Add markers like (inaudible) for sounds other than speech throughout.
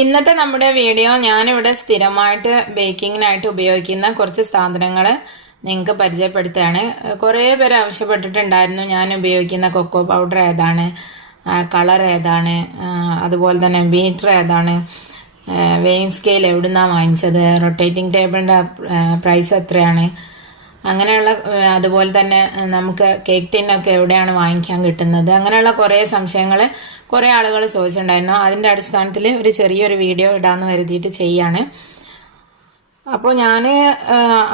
ഇന്നത്തെ നമ്മുടെ വീഡിയോ ഞാനിവിടെ സ്ഥിരമായിട്ട് ബേക്കിങ്ങിനായിട്ട് ഉപയോഗിക്കുന്ന കുറച്ച് സാധനങ്ങൾ നിങ്ങൾക്ക് പരിചയപ്പെടുത്തുകയാണ്. കുറേ പേര് ആവശ്യപ്പെട്ടിട്ടുണ്ടായിരുന്നു ഞാൻ ഉപയോഗിക്കുന്ന കൊക്കോ പൗഡർ ഏതാണ് കളർ ഏതാണ് അതുപോലെ തന്നെ ബീറ്റർ ഏതാണ് വെയിങ് സ്കെയിൽ എവിടുന്നാണ് വാങ്ങിച്ചത് റൊട്ടേറ്റിംഗ് ടേബിളിന്റെ പ്രൈസ് എത്രയാണ് അങ്ങനെയുള്ള അതുപോലെ തന്നെ നമുക്ക് കേക്ക് ടിന്നൊക്കെ എവിടെയാണ് വാങ്ങിക്കാൻ കിട്ടുന്നത് അങ്ങനെയുള്ള കുറേ സംശയങ്ങൾ കുറേ ആളുകൾ ചോദിച്ചിട്ടുണ്ടായിരുന്നു. അതിന്റെ അടിസ്ഥാനത്തിൽ ഒരു ചെറിയൊരു വീഡിയോ ഇടാമെന്ന് കരുതിയിട്ട് ചെയ്യാണ്. അപ്പോൾ ഞാൻ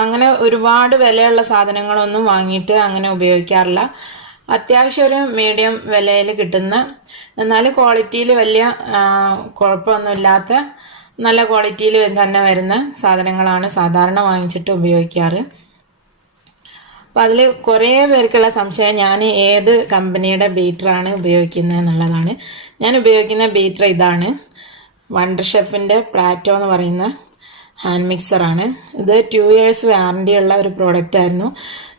അങ്ങനെ ഒരുപാട് വിലയുള്ള സാധനങ്ങളൊന്നും വാങ്ങിയിട്ട് അങ്ങനെ ഉപയോഗിക്കാറില്ല. അത്യാവശ്യം ഒരു മീഡിയം വിലയിൽ കിട്ടുന്ന എന്നാൽ ക്വാളിറ്റിയിൽ വലിയ കുഴപ്പമൊന്നുമില്ലാത്ത നല്ല ക്വാളിറ്റിയിൽ തന്നെ വരുന്ന സാധനങ്ങളാണ് സാധാരണ വാങ്ങിച്ചിട്ട് ഉപയോഗിക്കാറ്. അപ്പം അതിൽ കുറേ പേർക്കുള്ള സംശയം ഞാൻ ഏത് കമ്പനിയുടെ ബീറ്ററാണ് ഉപയോഗിക്കുന്നത് എന്നുള്ളതാണ്. ഞാൻ ഉപയോഗിക്കുന്ന ബീറ്റർ ഇതാണ്. വണ്ടർ ഷെഫിന്റെ പ്ലാറ്റോ എന്ന് പറയുന്ന ഹാൻഡ് മിക്സറാണ് ഇത് ടു ഇയേഴ്സ് വാറണ്ടി ഉള്ള ഒരു പ്രോഡക്റ്റ് ആയിരുന്നു.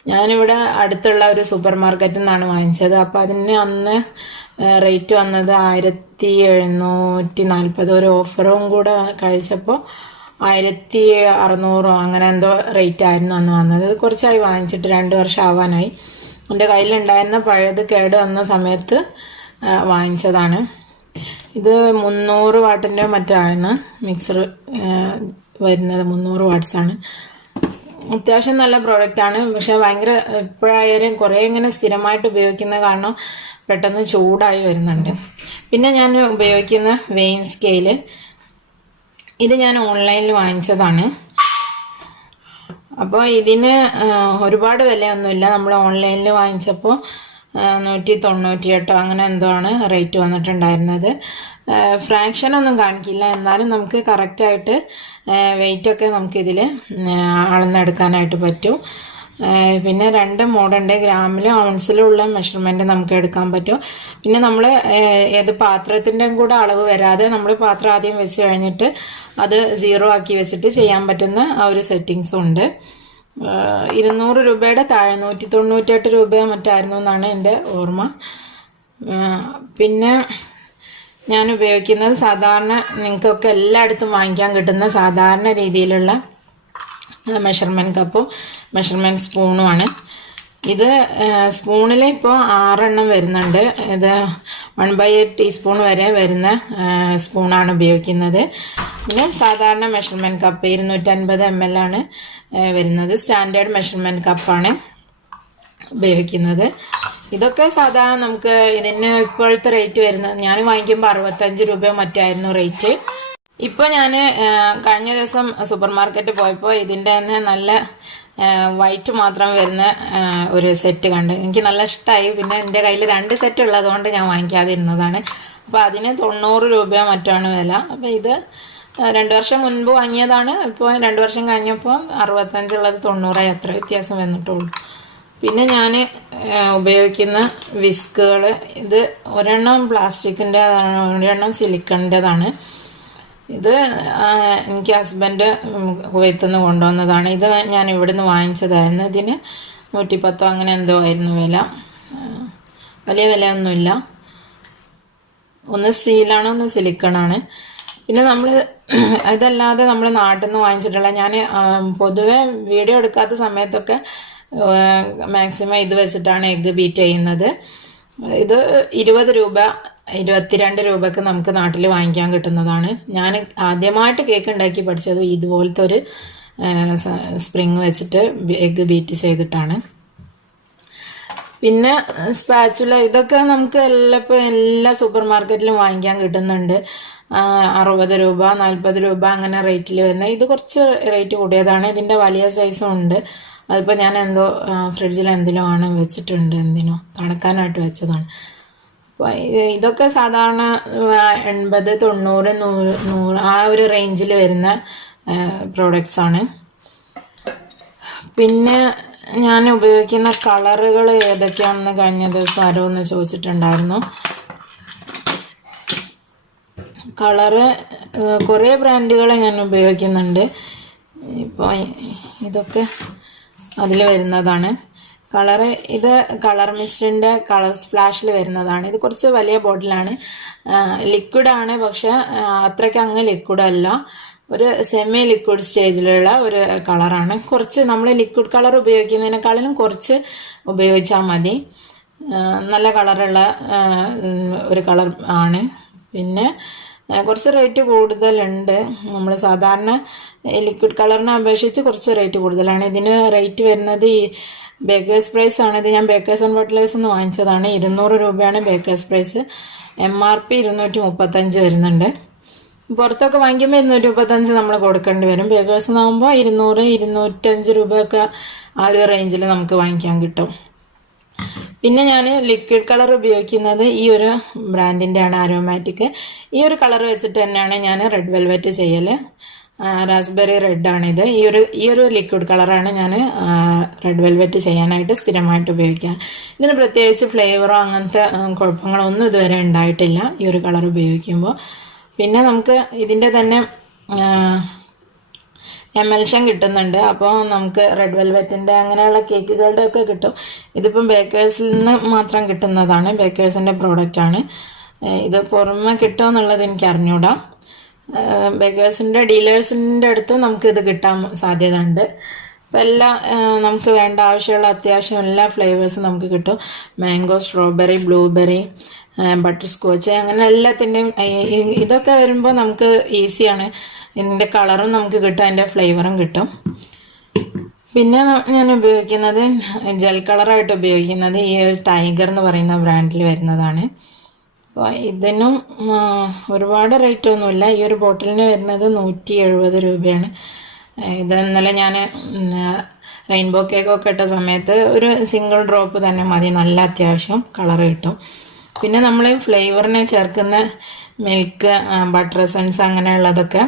ഞാനിവിടെ അടുത്തുള്ള ഒരു സൂപ്പർ മാർക്കറ്റിൽ നിന്നാണ് വാങ്ങിച്ചത്. അപ്പോൾ അതിന് അന്ന് റേറ്റ് വന്നത് ആയിരത്തി എഴുന്നൂറ്റി നാൽപ്പത് ഒരു ഓഫറും കൂടെ കഴിച്ചപ്പോൾ ആയിരത്തി അറുന്നൂറോ അങ്ങനെ എന്തോ റേറ്റ് ആയിരുന്നു അന്ന് വന്നത്. കുറച്ചായി വാങ്ങിച്ചിട്ട് രണ്ട് വർഷം ആവാനായി എന്റെ കയ്യിലുണ്ടായിരുന്ന പഴയത് കേട് വന്ന സമയത്ത് വാങ്ങിച്ചതാണ്. ഇത് മുന്നൂറ് വാട്ടിന്റെ മറ്റാണ് മിക്സർ വരുന്നത്. മുന്നൂറ് വാട്ട്സാണ്. അത്യാവശ്യം നല്ല പ്രോഡക്റ്റാണ് പക്ഷേ ഭയങ്കര ഇപ്പോഴായാലും കുറേ ഇങ്ങനെ സ്ഥിരമായിട്ട് ഉപയോഗിക്കുന്ന കാരണം പെട്ടെന്ന് ചൂടായി വരുന്നുണ്ട്. പിന്നെ ഞാൻ ഉപയോഗിക്കുന്ന വെയിൻ സ്കെയിൽ ഇത് ഞാൻ ഓൺലൈനിൽ വാങ്ങിച്ചതാണ്. അപ്പോൾ ഇതിന് ഒരുപാട് വിലയൊന്നുമില്ല. നമ്മൾ ഓൺലൈനിൽ വാങ്ങിച്ചപ്പോൾ നൂറ്റി തൊണ്ണൂറ്റി എട്ടോ അങ്ങനെ എന്തോ ആണ് റേറ്റ് വന്നിട്ടുണ്ടായിരുന്നത്. ഫ്രാക്ഷൻ ഒന്നും കാണിക്കില്ല. എന്നാലും നമുക്ക് കറക്റ്റായിട്ട് വെയിറ്റൊക്കെ നമുക്കിതിൽ അളന്നെടുക്കാനായിട്ട് പറ്റും. പിന്നെ രണ്ട് മോഡുണ്ട്. ഗ്രാമിലും ഔൺസിലും ഉള്ള മെഷർമെന്റ് നമുക്ക് എടുക്കാൻ പറ്റും. പിന്നെ നമ്മൾ ഏത് പാത്രത്തിന്റെയും കൂടെ അളവ് വരാതെ നമ്മൾ പാത്രം ആദ്യം വെച്ച് കഴിഞ്ഞിട്ട് അത് സീറോ ആക്കി വെച്ചിട്ട് ചെയ്യാൻ പറ്റുന്ന ആ ഒരു സെറ്റിങ്സും ഉണ്ട്. ഇരുന്നൂറ് രൂപയുടെ താഴെ നൂറ്റി തൊണ്ണൂറ്റെട്ട് രൂപയോ മറ്റായിരുന്നു എന്നാണ് എന്റെ ഓർമ്മ. പിന്നെ ഞാൻ ഉപയോഗിക്കുന്നത് സാധാരണ നിങ്ങൾക്കൊക്കെ എല്ലായിടത്തും വാങ്ങിക്കാൻ കിട്ടുന്ന സാധാരണ രീതിയിലുള്ള മെഷർമെന്റ് കപ്പും മെഷർമെന്റ് സ്പൂണുമാണ് ഇത് സ്പൂണിൽ ഇപ്പോൾ ആറെണ്ണം വരുന്നുണ്ട്. ഇത് വൺ ബൈ എയ്റ്റ് ടീസ്പൂൺ വരെ വരുന്ന സ്പൂണാണ് ഉപയോഗിക്കുന്നത്. പിന്നെ സാധാരണ മെഷർമെന്റ് കപ്പ് ഇരുന്നൂറ്റൻപത് എം എൽ ആണ് വരുന്നത്. സ്റ്റാൻഡേർഡ് മെഷർമെന്റ് കപ്പാണ് ഉപയോഗിക്കുന്നത്. ഇതൊക്കെ സാധാരണ നമുക്ക് ഇതിന് ഇപ്പോഴത്തെ റേറ്റ് വരുന്നത്. ഞാൻ വാങ്ങിക്കുമ്പോൾ അറുപത്തഞ്ച് രൂപയോ മറ്റായിരുന്നു റേറ്റ് ഇപ്പോൾ ഞാൻ കഴിഞ്ഞ ദിവസം സൂപ്പർ മാർക്കറ്റിൽ പോയപ്പോൾ ഇതിന്റെ തന്നെ നല്ല വൈറ്റ് മാത്രം വരുന്ന ഒരു സെറ്റ് കണ്ട്. എനിക്ക് നല്ല ഇഷ്ടമായി പിന്നെ എന്റെ കയ്യിൽ രണ്ട് സെറ്റ് ഉള്ളതുകൊണ്ട് ഞാൻ വാങ്ങിക്കാതിരുന്നതാണ്. അപ്പോൾ അതിന് തൊണ്ണൂറ് രൂപ മറ്റാണ് വില. അപ്പോൾ ഇത് രണ്ടു വർഷം മുൻപ് വാങ്ങിയതാണ്. ഇപ്പോൾ രണ്ട് വർഷം കഴിഞ്ഞപ്പോൾ അറുപത്തഞ്ചുള്ളത് തൊണ്ണൂറായി. അത്ര വ്യത്യാസം വന്നിട്ടുള്ളൂ. പിന്നെ ഞാൻ ഉപയോഗിക്കുന്ന വിസ്കുകൾ ഇത് ഒരെണ്ണം പ്ലാസ്റ്റിക്കിന്റെ ഒരെണ്ണം സിലിക്കണിന്റെതാണ് ഇത് എനിക്ക് ഹസ്ബൻഡ് കുവൈത്തിൽ നിന്ന് കൊണ്ടുവന്നതാണ്. ഇത് ഞാൻ ഇവിടുന്ന് വാങ്ങിച്ചതായിരുന്നു. ഇതിന് നൂറ്റിപ്പത്തോ അങ്ങനെ എന്തോ ആയിരുന്നു വില. വലിയ വലിയ വിലയൊന്നുമില്ല. ഒന്ന് സ്റ്റീലാണ് ഒന്ന് സിലിക്കണാണ്. പിന്നെ നമ്മൾ (clears throat) ഇതല്ലാതെ നമ്മൾ നാട്ടിൽ നിന്ന് വാങ്ങിച്ചിട്ടുള്ള ഞാൻ പൊതുവെ വീഡിയോ എടുക്കാത്ത സമയത്തൊക്കെ മാക്സിമം ഇത് വെച്ചിട്ടാണ് എഗ്ഗ് ബീറ്റ് ചെയ്യുന്നത്. ഇത് ഇരുപത് രൂപ ഇരുപത്തിരണ്ട് രൂപക്ക് നമുക്ക് നാട്ടിൽ വാങ്ങിക്കാൻ കിട്ടുന്നതാണ്. ഞാൻ ആദ്യമായിട്ട് കേക്ക് ഉണ്ടാക്കി പഠിച്ചത് ഇതുപോലത്തെ ഒരു സ്പ്രിങ് വെച്ചിട്ട് എഗ്ഗ് ബീറ്റ് ചെയ്തിട്ടാണ്. പിന്നെ സ്പാച്ചുല ഇതൊക്കെ നമുക്ക് എല്ലാ എല്ലാ സൂപ്പർ മാർക്കറ്റിലും വാങ്ങിക്കാൻ കിട്ടുന്നുണ്ട്. അറുപത് രൂപ നാൽപ്പത് രൂപ അങ്ങനെ റേറ്റിൽ വരുന്ന ഇത് കുറച്ച് റേറ്റ് കൂടിയതാണ്. ഇതിന്റെ വലിയ സൈസും ഉണ്ട്. അതിപ്പോൾ ഞാൻ എന്തോ ഫ്രിഡ്ജിൽ എന്തിലോ ആണ് വെച്ചിട്ടുണ്ട് എന്തിനോ തണുക്കാനായിട്ട് വെച്ചതാണ്. അപ്പോൾ ഇതൊക്കെ സാധാരണ എൺപത് തൊണ്ണൂറ് നൂറ് നൂറ് ആ ഒരു റേഞ്ചിൽ വരുന്ന പ്രോഡക്റ്റ്സ് ആണ്. പിന്നെ ഞാൻ ഉപയോഗിക്കുന്ന കളറുകൾ ഏതൊക്കെയാണെന്ന് കഴിഞ്ഞ ദിവസം ആരോ ഒന്ന് ചോദിച്ചിട്ടുണ്ടായിരുന്നു. കളറ് കുറേ ബ്രാൻഡുകൾ ഞാൻ ഉപയോഗിക്കുന്നുണ്ട്. ഇപ്പോൾ ഇതൊക്കെ അതിൽ വരുന്നതാണ്. കളറ് ഇത് കളർ മിസ്റ്റിന്റെ കളർ സ്പ്ലാഷിൽ വരുന്നതാണ്. ഇത് കുറച്ച് വലിയ ബോട്ടിലാണ്. ലിക്വിഡാണ് പക്ഷെ അത്രയ്ക്ക് അങ്ങ് ലിക്വിഡല്ല. ഒരു സെമി ലിക്വിഡ് സ്റ്റേജിലുള്ള ഒരു കളറാണ്. കുറച്ച് നമ്മൾ ലിക്വിഡ് കളർ ഉപയോഗിക്കുന്നതിനേക്കാളും കുറച്ച് ഉപയോഗിച്ചാൽ മതി. നല്ല കളറുള്ള ഒരു കളർ ആണ്. പിന്നെ കുറച്ച് റേറ്റ് കൂടുതലുണ്ട്. നമ്മൾ സാധാരണ ലിക്വിഡ് കളറിനെ അപേക്ഷിച്ച് കുറച്ച് റേറ്റ് കൂടുതലാണ്. ഇതിന് റേറ്റ് വരുന്നത് ഈ ബേക്കേഴ്സ് പ്രൈസ് ആണ്. ഇത് ഞാൻ ബേക്കേഴ്സ് ആൻഡ് ബട്ട്ലേഴ്സ് എന്ന് വാങ്ങിച്ചതാണ്. ഇരുന്നൂറ് രൂപയാണ് bakers price M R P ഇരുന്നൂറ്റി മുപ്പത്തഞ്ച് വരുന്നുണ്ട്. പുറത്തൊക്കെ വാങ്ങിക്കുമ്പോൾ ഇരുന്നൂറ്റി മുപ്പത്തഞ്ച് നമ്മൾ കൊടുക്കേണ്ടി വരും. ബേക്കേഴ്സ് ആകുമ്പോൾ ഇരുന്നൂറ് ഇരുന്നൂറ്റഞ്ച് രൂപയൊക്കെ ആ ഒരു റേഞ്ചിൽ നമുക്ക് വാങ്ങിക്കാൻ കിട്ടും. പിന്നെ ഞാൻ ലിക്വിഡ് കളർ ഉപയോഗിക്കുന്നത് ഈ ഒരു ബ്രാൻഡിന്റെ ആണ് ആരോമാറ്റിക് ഈ ഒരു കളർ വെച്ചിട്ട് തന്നെയാണ് ഞാൻ റെഡ് വെൽവെറ്റ് ചെയ്യൽ റാസ്ബെറി ഇത് ഈ ഒരു ഈ ഒരു ലിക്വിഡ് കളറാണ് ഞാൻ റെഡ് വെൽവെറ്റ് ചെയ്യാനായിട്ട് സ്ഥിരമായിട്ട് ഉപയോഗിക്കുക ഇതിന് പ്രത്യേകിച്ച് ഫ്ലേവറോ അങ്ങനത്തെ കുഴപ്പങ്ങളോ ഒന്നും ഇതുവരെ ഉണ്ടായിട്ടില്ല ഈ ഒരു കളർ ഉപയോഗിക്കുമ്പോൾ പിന്നെ നമുക്ക് ഇതിന്റെ തന്നെ എമൽഷൻ കിട്ടുന്നുണ്ട്. അപ്പോൾ നമുക്ക് റെഡ് വെൽവെറ്റിന്റെ അങ്ങനെയുള്ള കേക്കുകളുടെ ഒക്കെ കിട്ടും. ഇതിപ്പം ബേക്കേഴ്സിൽ നിന്ന് മാത്രം കിട്ടുന്നതാണ്. ബേക്കേഴ്സിന്റെ പ്രോഡക്റ്റാണ് ഇത് പുറമെ കിട്ടുമോ എന്നുള്ളത് എനിക്ക് അറിഞ്ഞൂടാ. ബേക്കേഴ്സിന്റെ ഡീലേഴ്സിന്റെ അടുത്ത് നമുക്ക് ഇത് കിട്ടാൻ സാധ്യത ഉണ്ട് അപ്പോൾ എല്ലാ നമുക്ക് വേണ്ട ആവശ്യമുള്ള അത്യാവശ്യം എല്ലാ ഫ്ലേവേഴ്സും നമുക്ക് കിട്ടും. Mango strawberry blueberry butterscotch അങ്ങനെ എല്ലാത്തിന്റെയും ഇതൊക്കെ വരുമ്പോൾ നമുക്ക് ഈസിയാണ്. ഇതിന്റെ കളറും നമുക്ക് കിട്ടും അതിന്റെ ഫ്ലേവറും കിട്ടും. പിന്നെ ഞാൻ ഉപയോഗിക്കുന്നത് ജെൽ കളറായിട്ട് ഉപയോഗിക്കുന്നത് ഈ ടൈഗർ എന്ന് പറയുന്ന ബ്രാൻഡിൽ വരുന്നതാണ്. അപ്പോൾ ഇതിനും ഒരുപാട് റേറ്റ് ഒന്നുമില്ല. ഈ ഒരു ബോട്ടിലിന് വരുന്നത് നൂറ്റി എഴുപത് രൂപയാണ് ഇത് ഇന്നലെ ഞാൻ റെയിൻബോ കേക്കൊക്കെ ഇട്ട സമയത്ത് ഒരു സിംഗിൾ ഡ്രോപ്പ് തന്നെ മതി. നല്ല അത്യാവശ്യം കളർ കിട്ടും. പിന്നെ നമ്മൾ ഫ്ലേവറിന് ചേർക്കുന്ന മിൽക്ക് ബട്ടർ സൺസ് അങ്ങനെയുള്ളതൊക്കെ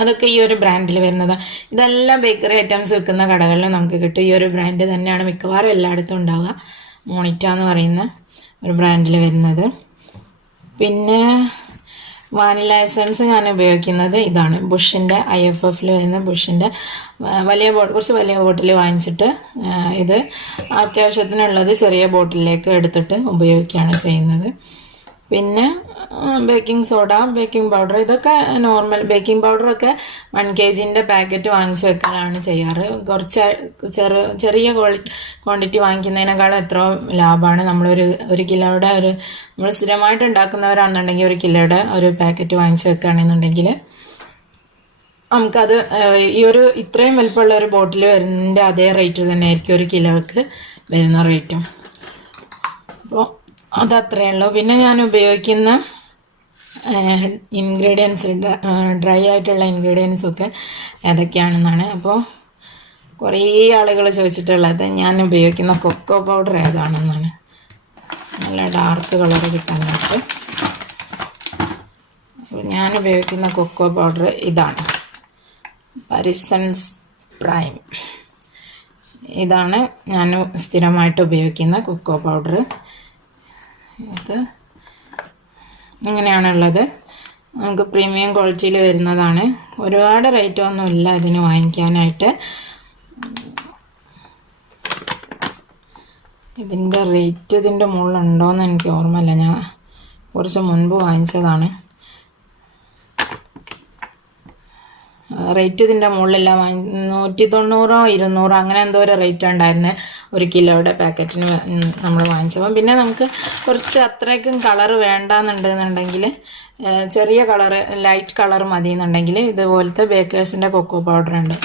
അതൊക്കെ ഈ ഒരു ബ്രാൻഡിൽ വരുന്നത്. ഇതെല്ലാം ബേക്കറി ഐറ്റംസ് വിൽക്കുന്ന കടകളിൽ നമുക്ക് കിട്ടും. ഈ ഒരു ബ്രാൻഡ് തന്നെയാണ് മിക്കവാറും എല്ലായിടത്തും ഉണ്ടാവുക. മോണിറ്റ എന്ന് പറയുന്ന ഒരു ബ്രാൻഡിൽ വരുന്നത്. പിന്നെ വാനില എസൻസ് ഞാൻ ഉപയോഗിക്കുന്നത് ഇതാണ്. ബുഷിന്റെ ഐ എഫ് എഫിൽ വരുന്ന ബുഷിന്റെ വലിയ ബോട്ട് കുറച്ച് വലിയ ബോട്ടിൽ വാങ്ങിച്ചിട്ട് ഇത് അത്യാവശ്യത്തിനുള്ളത് ചെറിയ ബോട്ടിലേക്ക് എടുത്തിട്ട് ഉപയോഗിക്കുകയാണ് ചെയ്യുന്നത്. പിന്നെ ബേക്കിംഗ് സോഡ ബേക്കിംഗ് പൗഡർ ഇതൊക്കെ നോർമൽ ബേക്കിംഗ് പൗഡറൊക്കെ വൺ കെ ജിന്റെ പാക്കറ്റ് വാങ്ങിച്ച് വെക്കലാണ് ചെയ്യാറ്. കുറച്ച് ചെറു ചെറിയ ക്വാണ്ടിറ്റി വാങ്ങിക്കുന്നതിനേക്കാളും എത്രയോ ലാഭമാണ് നമ്മളൊരു ഒരു കിലോയുടെ ഒരു നമ്മൾ സ്ഥിരമായിട്ട് ഉണ്ടാക്കുന്നവരാണെന്നുണ്ടെങ്കിൽ ഒരു കിലോയുടെ ഒരു പാക്കറ്റ് വാങ്ങിച്ച് വെക്കുകയാണെന്നുണ്ടെങ്കിൽ നമുക്കത് ഈ ഒരു ഇത്രയും വലിപ്പമുള്ള ഒരു ബോട്ടിൽ വരുന്നതിന്റെ അതേ റേറ്റ് തന്നെ ആയിരിക്കും ഒരു കിലോക്ക് വരുന്ന റേറ്റും അപ്പോൾ അതത്രയേ ഉള്ളൂ പിന്നെ ഞാൻ ഉപയോഗിക്കുന്ന ഇൻഗ്രീഡിയൻസ് ഡ്രൈ ആയിട്ടുള്ള ഇൻഗ്രീഡിയൻസ് ഒക്കെ ഏതൊക്കെയാണെന്നാണ്. അപ്പോൾ കുറേ ആളുകൾ ചോദിച്ചിട്ടുള്ളത്. ഞാൻ ഉപയോഗിക്കുന്ന കൊക്കോ പൗഡർ ഏതാണെന്നാണ്. നല്ല ഡാർക്ക് കളർ കിട്ടാനായിട്ട്. അപ്പോൾ ഞാൻ ഉപയോഗിക്കുന്ന കൊക്കോ പൗഡർ ഇതാണ്. പരിസൺസ് പ്രൈം ഇതാണ് ഞാൻ സ്ഥിരമായിട്ട് ഉപയോഗിക്കുന്ന കൊക്കോ പൗഡർ ഇത് ഇങ്ങനെയാണുള്ളത്. നമുക്ക് പ്രീമിയം ക്വാളിറ്റിയിൽ വരുന്നതാണ്. ഒരുപാട് റേറ്റ് ഒന്നും ഇല്ല ഇതിന് വാങ്ങിക്കാനായിട്ട്. ഇതിന്റെ റേറ്റ് ഇതിന്റെ മുകളിലുണ്ടോയെന്ന് എനിക്ക് ഓർമ്മയില്ല. ഞാൻ കുറച്ച് മുൻപ് വാങ്ങിച്ചതാണ്. റേറ്റ് ഇതിന്റെ മുകളിലെല്ലാം വാങ്ങി നൂറ്റി തൊണ്ണൂറോ ഇരുന്നൂറോ അങ്ങനെ എന്തോ ഒരു റേറ്റ് ഉണ്ടായിരുന്നു ഒരു കിലോയുടെ പാക്കറ്റിന് നമ്മൾ വാങ്ങിച്ചപ്പം. പിന്നെ നമുക്ക് കുറച്ച് അത്രയ്ക്കും കളർ വേണ്ടാന്നുണ്ടെന്നുണ്ടെങ്കിൽ ചെറിയ കളറ് ലൈറ്റ് കളർ മതി എന്നുണ്ടെങ്കിൽ ഇതുപോലത്തെ ബേക്കേഴ്സിന്റെ കൊക്കോ പൗഡർ ഉണ്ട്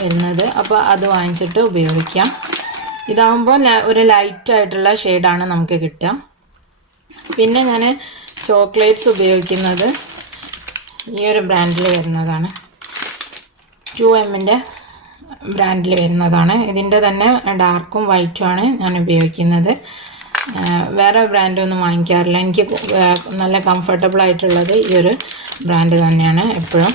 വരുന്നത്. അപ്പോൾ അത് വാങ്ങിച്ചിട്ട് ഉപയോഗിക്കാം. ഇതാകുമ്പോൾ ഒരു ലൈറ്റായിട്ടുള്ള ഷെയ്ഡാണ് നമുക്ക് കിട്ടുക. പിന്നെ ഞാൻ ചോക്ലേറ്റ്സ് ഉപയോഗിക്കുന്നത് ഈ ഒരു ബ്രാൻഡിൽ വരുന്നതാണ്. ടു എമ്മിന്റെ ബ്രാൻഡിൽ വരുന്നതാണ്. ഇതിന്റെ തന്നെ ഡാർക്കും വൈറ്റും ആണ് ഞാൻ ഉപയോഗിക്കുന്നത്. വേറെ ബ്രാൻഡൊന്നും വാങ്ങിക്കാറില്ല. എനിക്ക് നല്ല കംഫർട്ടബിൾ ആയിട്ടുള്ളത് ഈ ഒരു ബ്രാൻഡ് തന്നെയാണ് എപ്പോഴും.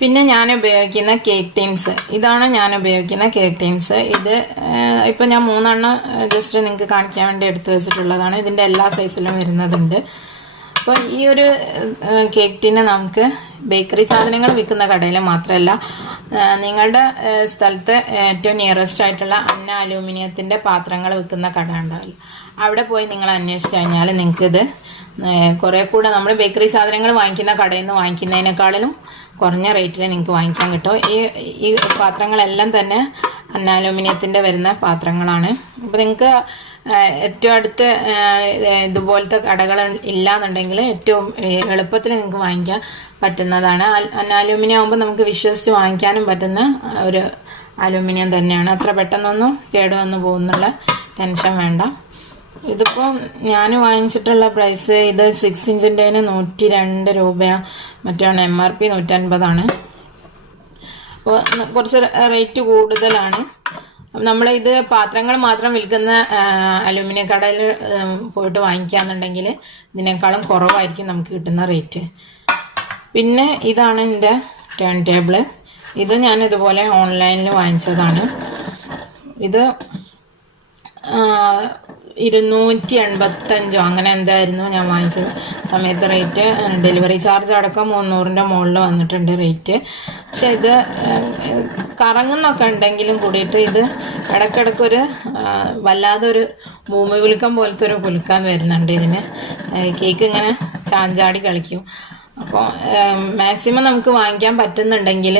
പിന്നെ ഞാൻ ഉപയോഗിക്കുന്ന കേക്ക് ടീൻസ് ഇതാണ് ഞാൻ ഉപയോഗിക്കുന്ന കേക്ക് ടീൻസ് ഇത് ഇപ്പം ഞാൻ മൂന്നെണ്ണം ജസ്റ്റ് നിങ്ങൾക്ക് കാണിക്കാൻ വേണ്ടി എടുത്തു വെച്ചിട്ടുള്ളതാണ്. ഇതിന്റെ എല്ലാ സൈസിലും വരുന്നതുണ്ട്. അപ്പോൾ ഈ ഒരു കേക്ക് ടീന് നമുക്ക് ബേക്കറി സാധനങ്ങൾ വിൽക്കുന്ന കടയിൽ മാത്രമല്ല നിങ്ങളുടെ സ്ഥലത്ത് ഏറ്റവും നിയറസ്റ്റ് ആയിട്ടുള്ള അന്ന അലൂമിനിയത്തിന്റെ പാത്രങ്ങൾ വിൽക്കുന്ന കട ഉണ്ടാവില്ല അവിടെ പോയി നിങ്ങൾ അന്വേഷിച്ച് കഴിഞ്ഞാൽ നിങ്ങൾക്കിത് കുറേ കൂടെ നമ്മൾ ബേക്കറി സാധനങ്ങൾ വാങ്ങിക്കുന്ന കടയിൽ നിന്ന് വാങ്ങിക്കുന്നതിനേക്കാളിലും കുറഞ്ഞ റേറ്റിൽ നിങ്ങൾക്ക് വാങ്ങിക്കാൻ കിട്ടും. ഈ ഈ പാത്രങ്ങളെല്ലാം തന്നെ അന്ന അലൂമിനിയത്തിന്റെ വരുന്ന പാത്രങ്ങളാണ്. അപ്പോൾ നിങ്ങൾക്ക് ഏറ്റവും അടുത്ത് ഇതുപോലത്തെ കടകൾ ഇല്ലാന്നുണ്ടെങ്കിൽ ഏറ്റവും എളുപ്പത്തിൽ നിങ്ങൾക്ക് വാങ്ങിക്കാൻ പറ്റുന്നതാണ്. അലുമിനിയം ആകുമ്പോൾ നമുക്ക് വിശ്വസിച്ച് വാങ്ങിക്കാനും പറ്റുന്ന ഒരു അലുമിനിയം തന്നെയാണ്. അത്ര പെട്ടെന്നൊന്നും കേടുവന്നു പോകുന്നുള്ള ടെൻഷൻ വേണ്ട. ഇതിപ്പോൾ ഞാൻ വാങ്ങിച്ചിട്ടുള്ള പ്രൈസ് ഇത് സിക്സ് ഇഞ്ചിന്റെതിന് നൂറ്റി രണ്ട് രൂപ മറ്റാണ് എം ആർ പി നൂറ്റൻപതാണ്. അപ്പോൾ കുറച്ച് റേറ്റ് കൂടുതലാണ്. നമ്മൾ ഇത് പാത്രങ്ങൾ മാത്രം വിൽക്കുന്ന അലുമിനിയം കടയിൽ പോയിട്ട് വാങ്ങിക്കാന്നുണ്ടെങ്കിൽ ഇതിനേക്കാളും കുറവായിരിക്കും നമുക്ക് കിട്ടുന്ന റേറ്റ്. പിന്നെ ഇതാണ് എന്റെ ടേൺ ടേബിൾ ഇത് ഞാൻ ഇതുപോലെ ഓൺലൈനിൽ വാങ്ങിച്ചതാണ്. ഇത് ഇരുന്നൂറ്റി എൺപത്തഞ്ചോ അങ്ങനെ എന്തായിരുന്നു ഞാൻ വാങ്ങിച്ചത്. സമയത്ത് റേറ്റ് ഡെലിവറി ചാർജ് അടക്കം മുന്നൂറിന്റെ മുകളിൽ വന്നിട്ടുണ്ട് റേറ്റ്. പക്ഷെ ഇത് കറങ്ങുന്നൊക്കെ ഉണ്ടെങ്കിലും കൂടിയിട്ട് ഇത് ഇടയ്ക്കിടയ്ക്കൊരു വല്ലാതെ വല്ലാതൊരു ഭൂമി കുലുക്കം പോലത്തെ ഒരു കുലുക്കാൻ വരുന്നുണ്ട് ഇതിന്. കേക്ക് ഇങ്ങനെ ചാഞ്ചാടി കളിക്കും. മാക്സിമം നമുക്ക് വാങ്ങിക്കാൻ പറ്റുന്നുണ്ടെങ്കിൽ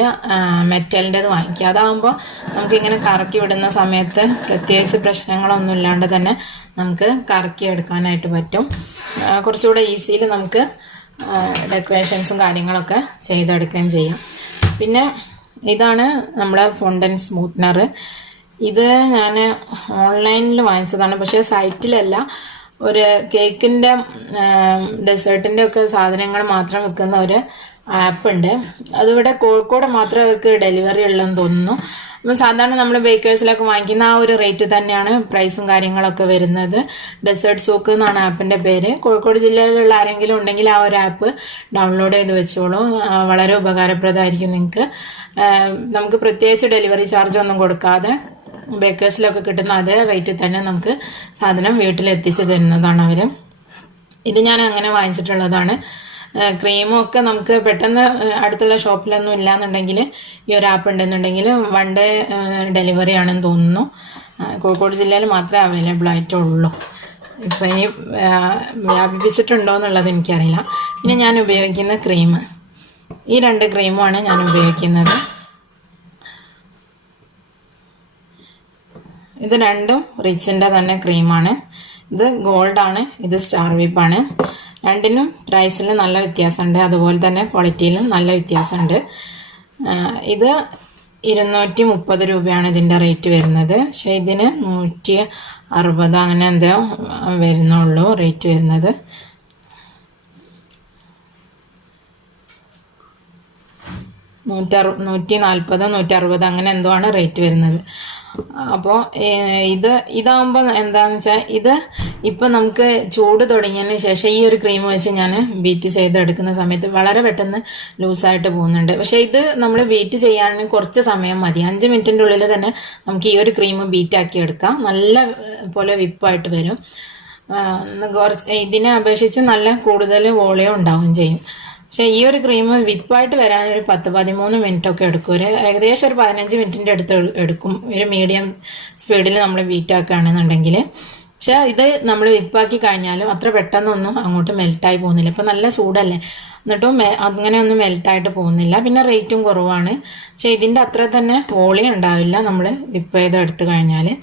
മെറ്റലിന്റെത് വാങ്ങിക്കുക. അതാകുമ്പോൾ നമുക്കിങ്ങനെ കറക്കി വിടുന്ന സമയത്ത് പ്രത്യേകിച്ച് പ്രശ്നങ്ങളൊന്നും ഇല്ലാണ്ട് തന്നെ നമുക്ക് കറക്കി എടുക്കാനായിട്ട് പറ്റും. കുറച്ചുകൂടെ ഈസിയിൽ നമുക്ക് ഡെക്കറേഷൻസും കാര്യങ്ങളൊക്കെ ചെയ്തെടുക്കുകയും ചെയ്യാം. പിന്നെ ഇതാണ് നമ്മുടെ ഫോണ്ടൻ സ്മൂത്ത്നർ ഇത് ഞാൻ ഓൺലൈനിൽ വാങ്ങിച്ചതാണ്. പക്ഷേ സൈറ്റിലല്ല. ഒരു കേക്കിന്റെ ഡെസേർട്ടിന്റെ ഒക്കെ സാധനങ്ങൾ മാത്രം വിൽക്കുന്ന ഒരു ആപ്പ് ഉണ്ട്. അതിവിടെ കോഴിക്കോട് മാത്രം അവർക്ക് ഡെലിവറി ഉള്ളതെന്ന് തോന്നുന്നു. അപ്പം സാധാരണ നമ്മൾ ബേക്കേഴ്സിലൊക്കെ വാങ്ങിക്കുന്ന ആ ഒരു റേറ്റ് തന്നെയാണ് പ്രൈസും കാര്യങ്ങളൊക്കെ വരുന്നത്. ഡെസേർട്ട് സൂക്ക് എന്നാണ് ആപ്പിന്റെ പേര്. കോഴിക്കോട് ജില്ലയിലുള്ള ആരെങ്കിലും ഉണ്ടെങ്കിൽ ആ ഒരു ആപ്പ് ഡൗൺലോഡ് ചെയ്ത് വെച്ചോളൂ. വളരെ ഉപകാരപ്രദമായിരിക്കും നിങ്ങൾക്ക്. നമുക്ക് പ്രത്യേകിച്ച് ഡെലിവറി ചാർജ് ഒന്നും കൊടുക്കാതെ. ബേക്കേഴ്സിലൊക്കെ കിട്ടുന്ന അതേ റേറ്റിൽ തന്നെ നമുക്ക് സാധനം വീട്ടിൽ എത്തിച്ചു തരുന്നതാണ് അവർ ഇത് ഞാൻ അങ്ങനെ വാങ്ങിച്ചിട്ടുള്ളതാണ്. ക്രീമൊക്കെ നമുക്ക് പെട്ടെന്ന് അടുത്തുള്ള ഷോപ്പിലൊന്നും ഇല്ലാന്നുണ്ടെങ്കിൽ ഈ ഒരു ആപ്പ് ഉണ്ടെന്നുണ്ടെങ്കിൽ വൺ ഡേ ഡെലിവറി ആണെന്ന് തോന്നുന്നു. കോഴിക്കോട് ജില്ലയിൽ മാത്രമേ അവൈലബിൾ ആയിട്ടുള്ളൂ. ഇപ്പം ഇനി വ്യാപിപ്പിച്ചിട്ടുണ്ടോ എന്നുള്ളത് എനിക്കറിയില്ല. പിന്നെ ഞാൻ ഉപയോഗിക്കുന്ന ക്രീം. ഈ രണ്ട് ക്രീമുമാണ് ഞാൻ ഉപയോഗിക്കുന്നത്. ഇത് രണ്ടും റിച്ചിന്റെ തന്നെ ക്രീമാണ്. ഇത് ഗോൾഡാണ് ഇത് സ്റ്റാർ വിപ്പാണ്. രണ്ടിനും പ്രൈസിൽ നല്ല വ്യത്യാസമുണ്ട്. അതുപോലെ തന്നെ ക്വാളിറ്റിയിലും നല്ല വ്യത്യാസമുണ്ട്. ഇത് ഇരുന്നൂറ്റി മുപ്പത് രൂപയാണ് ഇതിന്റെ റേറ്റ് വരുന്നത്. പക്ഷേ ഇതിന് നൂറ്റി അറുപത് അങ്ങനെ എന്തോ വരുന്നുള്ളൂ റേറ്റ് വരുന്നത്. നൂറ്ററു നൂറ്റി നാൽപ്പത് നൂറ്ററുപത് അങ്ങനെ എന്തോ ആണ് റേറ്റ് വരുന്നത്. അപ്പോൾ ഇത് ഇതാകുമ്പോൾ എന്താണെന്ന് വെച്ചാൽ ഇത് ഇപ്പം നമുക്ക് ചൂട് തുടങ്ങിയതിന് ശേഷം ഈ ഒരു ക്രീം വെച്ച് ഞാൻ ബീറ്റ് ചെയ്തെടുക്കുന്ന സമയത്ത് വളരെ പെട്ടെന്ന് ലൂസായിട്ട് പോകുന്നുണ്ട്. പക്ഷേ ഇത് നമ്മൾ ബീറ്റ് ചെയ്യാൻ കുറച്ച് സമയം മതി. അഞ്ച് മിനിറ്റിന്റെ ഉള്ളിൽ തന്നെ നമുക്ക് ഈ ഒരു ക്രീം ബീറ്റാക്കി എടുക്കാം. നല്ല പോലെ വിപ്പായിട്ട് വരും. കുറച്ച് ഇതിനെ അപേക്ഷിച്ച് നല്ല കൂടുതൽ വോളിയം ഉണ്ടാവുകയും ചെയ്യും. പക്ഷെ ഈ ഒരു ക്രീം വിപ്പായിട്ട് വരാൻ ഒരു പത്ത് പതിമൂന്ന് മിനിറ്റ് ഒക്കെ എടുക്കും. ഒരു ഏകദേശം ഒരു പതിനഞ്ച് മിനിറ്റിന്റെ അടുത്ത് എടുക്കും. ഒരു മീഡിയം സ്പീഡിൽ നമ്മൾ ബീറ്റ് ആക്കുകയാണെന്നുണ്ടെങ്കിൽ. പക്ഷെ ഇത് നമ്മൾ വിപ്പാക്കി കഴിഞ്ഞാലും അത്ര പെട്ടെന്നൊന്നും അങ്ങോട്ട് മെൽറ്റായി പോകുന്നില്ല. ഇപ്പം നല്ല ചൂടല്ലേ? എന്നിട്ടും മെ- അങ്ങനെയൊന്നും മെൽറ്റായിട്ട് പോകുന്നില്ല. പിന്നെ റേറ്റും കുറവാണ്. പക്ഷേ ഇതിന്റെ അത്ര തന്നെ വോളി ഉണ്ടാവില്ല നമ്മൾ വിപ്പ് ചെയ്ത് എടുത്തു കഴിഞ്ഞാൽ